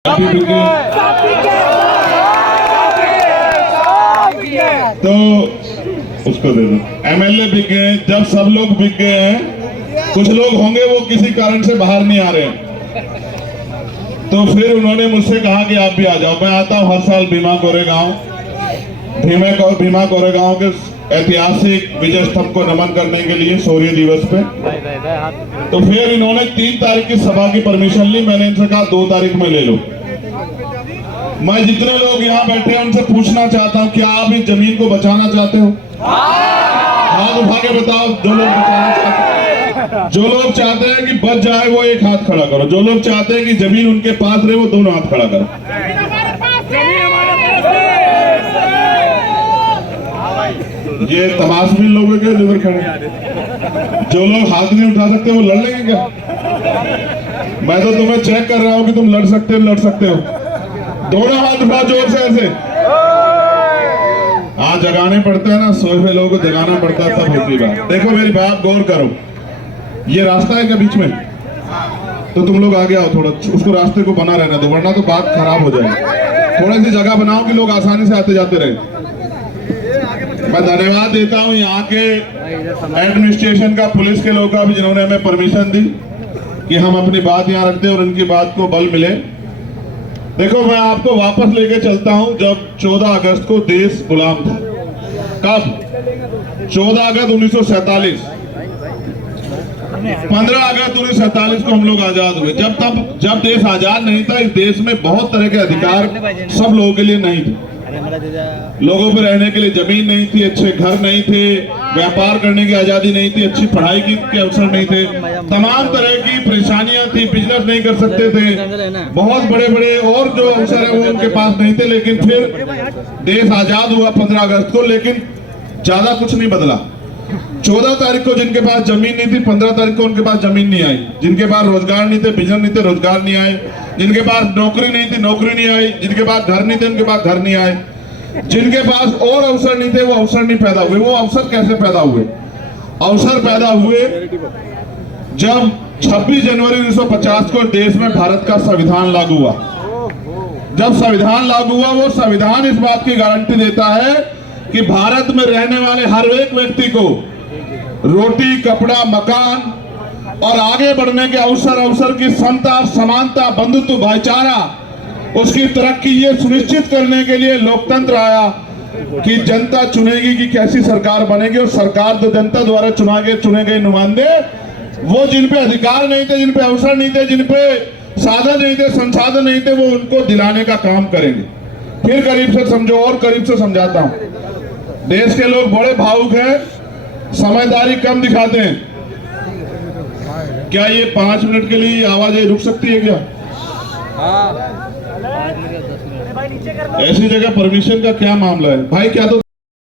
तो उसको दे दो। एमएलए बिक गए, जब सब लोग बिक गए हैं, कुछ लोग होंगे वो किसी कारण से बाहर नहीं आ रहे हैं, तो फिर उन्होंने मुझसे कहा कि आप भी आ जाओ। मैं आता हूँ हर साल भीमा कोरेगांव के ऐतिहासिक विजय स्तंभ को नमन करने के लिए शौर्य दिवस पे। तो फिर इन्होंने 3 तारीख की सभा की परमिशन ली। मैंने इनसे कहा 2 तारीख में ले लो। मैं जितने लोग यहाँ बैठे हैं उनसे पूछना चाहता हूँ, क्या आप इस जमीन को बचाना चाहते हो? हाथ उठा के बताओ। जो लोग बचाना चाहते हैं, जो लोग चाहते हैं कि बच जाए वो एक हाथ खड़ा करो। जो लोग चाहते हैं कि जमीन उनके पास रहे वो दोनों हाथ खड़ा करो। ये तमाशबीन लोग हैं इधर खड़े। जो लोग हाथ नहीं उठा सकते वो लड़ लेंगे क्या? मैं तो तुम्हें चेक कर रहा हूँ कि तुम लड़ सकते हो। दोनों हाथ उठाओ जोर से ऐसे। हाँ, जगाने पड़ते हैं ना, सोए हुए लोगों को जगाना पड़ता है, तब होती बात। देखो मेरी बात गौर करो, ये रास्ता है क्या बीच में? तो तुम लोग आगे आओ, थोड़ा उसको रास्ते को बना रहना दो, वरना तो बात खराब हो जाएगी। थोड़ी सी जगह बनाओ कि लोग आसानी से आते जाते रहे। मैं धन्यवाद देता हूँ यहाँ के एडमिनिस्ट्रेशन का, पुलिस के लोगों का भी, जिन्होंने हमें परमिशन दी कि हम अपनी बात यहाँ रखते और उनकी बात को बल मिले। देखो, मैं आपको वापस लेके चलता हूं जब 14 अगस्त को देश गुलाम था। कब? 14 अगस्त 1947। 15 अगस्त 1947 को हम लोग आजाद हुए। जब देश आजाद नहीं था, इस देश में बहुत तरह के अधिकार सब लोगों के लिए नहीं थे। लोगों पे रहने के लिए जमीन नहीं थी, अच्छे घर नहीं थे, व्यापार करने की आजादी नहीं थी, अच्छी पढ़ाई के अवसर नहीं थे, तमाम तरह की परेशानियां थी, बिजनेस नहीं कर सकते थे, बहुत बड़े बड़े और जो अवसर है वो उनके पास नहीं थे। लेकिन फिर देश आजाद हुआ 15 अगस्त को, लेकिन ज्यादा कुछ नहीं बदला। 14 तारीख को जिनके पास जमीन नहीं थी, 15 तारीख को उनके पास जमीन नहीं आई। जिनके पास रोजगार नहीं थे, बिजनेस नहीं थे, रोजगार नहीं आए। जिनके पास नौकरी नहीं थी, नौकरी नहीं आई। जिनके पास घर नहीं थे, उनके पास घर नहीं आए। जिनके पास और अवसर नहीं थे, वो अवसर नहीं पैदा हुए। वो अवसर कैसे पैदा हुए? अवसर पैदा हुए जब 26 जनवरी 1950 को देश में भारत का संविधान लागू हुआ। जब संविधान लागू हुआ, वो संविधान इस बात की गारंटी देता है कि भारत में रहने वाले हर एक व्यक्ति को रोटी, कपड़ा, मकान और आगे बढ़ने के अवसर की समता, समानता, बंधुत्व, भाईचारा, उसकी तरक्की, ये सुनिश्चित करने के लिए लोकतंत्र आया कि जनता चुनेगी कि कैसी सरकार बनेगी। और सरकार तो जनता द्वारा चुने गए नुमाइंदे, वो जिन पे अधिकार नहीं थे, जिन पे अवसर नहीं थे, जिन पे साधन नहीं थे, संसाधन नहीं थे, वो उनको दिलाने का काम करेंगे। फिर करीब से समझो, और करीब से समझाता हूं। देश के लोग बड़े भावुक हैं, समझदारी कम दिखाते हैं। क्या ये 5 मिनट के लिए आवाजें रुक सकती है क्या? ऐसी जगह परमिशन का क्या मामला है भाई? क्या तो